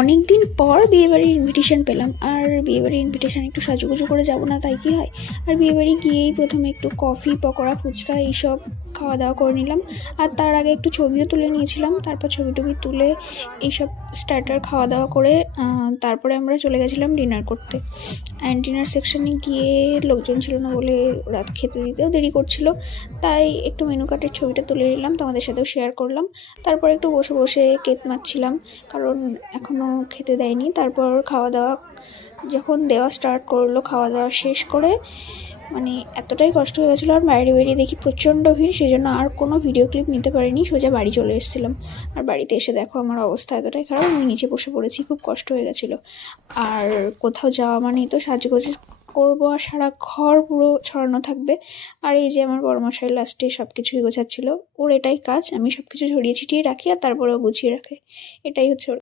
অনেকদিন পর বিয়েবাড়ির ইনভিটেশন পেলাম, আর বিয়েবাড়ির ইনভিটেশন একটু সাজুগুজু করে যাব না তাই কি হয়। আর বিয়েবাড়ি গিয়েই প্রথমে একটু কফি, পকোড়া, ফুচকা এইসব খাওয়া দাওয়া করে নিলাম। আর তার আগে একটু ছবিও তুলে নিয়েছিলাম। তারপর ছবি টবি তুলে এইসব স্টার্টার খাওয়া দাওয়া করে তারপরে আমরা চলে গেছিলাম ডিনার করতে। অ্যান্ড ডিনার সেকশনে গিয়ে লোকজন ছিল না বলে রাত খেতে দিতেও দেরি করছিল, তাই একটু মেনু কার্ডের ছবিটা তুলে নিলাম, তোমাদের সাথেও শেয়ার করলাম। তারপর একটু বসে বসে কেক মারছিলাম, কারণ এখনও খেতে দেয়নি। তারপর খাওয়া দাওয়া যখন দেওয়া স্টার্ট করলো, খাওয়া দাওয়া শেষ করে মানে এতটাই কষ্ট হয়ে গেছিলো। আর বাইরে বেরিয়ে দেখি প্রচণ্ড ভিড়, সেই জন্য আর কোনো ভিডিও ক্লিপ নিতে পারিনি, সোজা বাড়ি চলে এসেছিলাম। আর বাড়িতে এসে দেখো আমার অবস্থা এতটাই খারাপ, আমি নিচে বসে পড়েছি, খুব কষ্ট হয়ে গেছিলো। আর কোথাও যাওয়া মানেই তো সাজগোজ করবো, আর সারা ঘর পুরো ছড়ানো থাকবে। আর এই যে আমার বড়মশাই লাস্টে সব কিছুই গোছাচ্ছিল, ওর এটাই কাজ, আমি সব কিছু ছড়িয়ে ছিটিয়ে রাখি আর তারপরেও গুছিয়ে রাখে, এটাই হচ্ছে ওর